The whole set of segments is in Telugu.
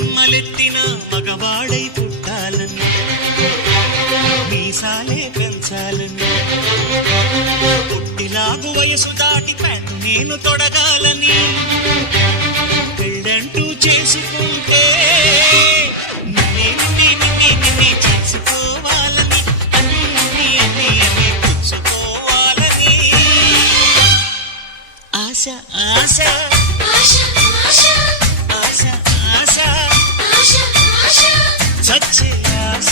జన్మలెత్తిన మగవాడై పుట్టాలని మీసాలే పెంచాలని పుట్టిలాగు వయసు దాటి ప్యాంటు నేను తొడగాలని పెళ్ళంటూ చేసుకుంటే నిన్నే చేసుకోవాలని అన్ని పుచ్చుకోవాలని ఆశ ఆశ సచ్చే ఆశ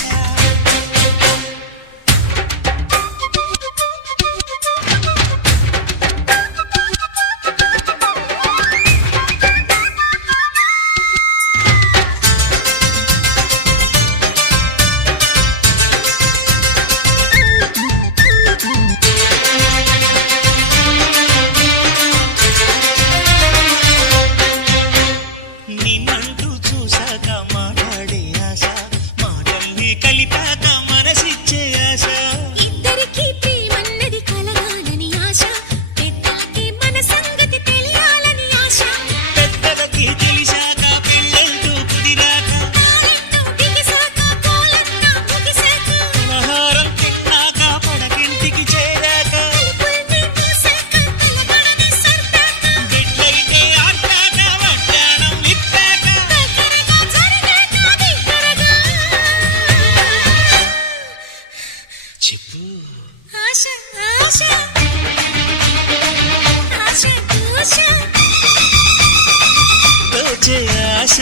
నిన్నంటూ చూసాక మాట్లాడే ఆశ మాటల్ని కలిపాక మనసిచ్చే ఆశ ఇద్దరికి ప్రేమన్నది కలగాలని ఆశ పెద్దలకి మన సంగతి తెలియాలని ఆశ పెద్దలకి తెలిసాక పిల్లలతో కుదిరాక తాళెత్తు దిగిసాక కోలంతా ముగిసాక ఆహారం తిన్నాక పడకింటికి చేరాక తలుపుల్ని మూసాక తలబడని సర్దాక బిడ్డైతే ఆటాక వడ్డాణం విప్పాక దగ్గరగా జరిగాక దగ్గరగా చెప్పు ఆశ ఆశ ఆశ ఆశ దోచే ఆశ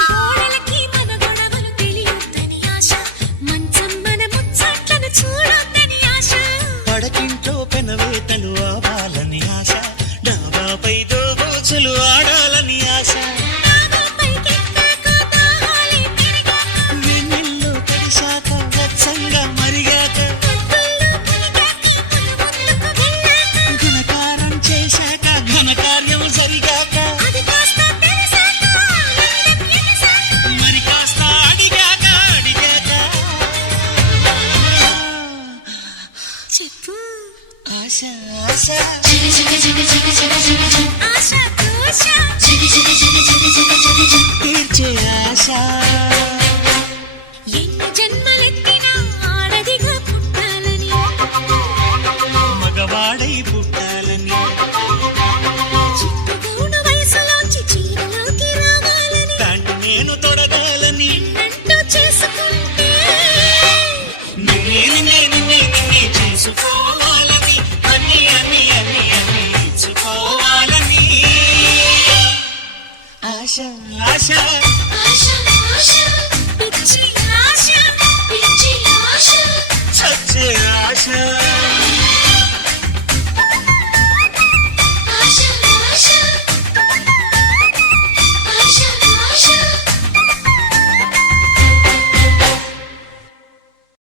గోడలకి మన గొడవలు తెలియొద్దని ఆశ మంచం మన ముచ్చట్లను చూడొద్దని ఆశ పడకింట్లో పెనవేతలు ఆవాలని ఆశ డాబాపై దోబోచులు ఆడాలని ఆశ నాగపైకెక్కాక దాహాలే పెరిగాక వెన్నెల్లో తడిశాక వెచ్చంగా మరిగాక మత్తుల్లో మునిగాక మన ముందుకు వెళ్ళాక గుణకారం చేశాక ఘనకార్యం జరిగాక అది కాస్త తెలిసాక అందం ఎగిసాక మరి కాస్త అడిగాక చెప్పు ఆశ ఆశ ఆశ దోష తీర్చే ఆశ ఎన్ని జన్మలెత్తినా ఆడదిగా పుట్టాలని మగవాడై పుట్టాలని చిట్టుగౌన వయసులోంచి చీరలోకి రావాలని ప్యాంటు నేను తొడగాలని నన్ను చేసుకుంటే నిన్నే చేసుకోవాలని అన్ని ఇచ్చుకోవాలని ఆశ ఆశ ఆశ ఆశ పిచ్చి ఆశ సచ్చే ఆశ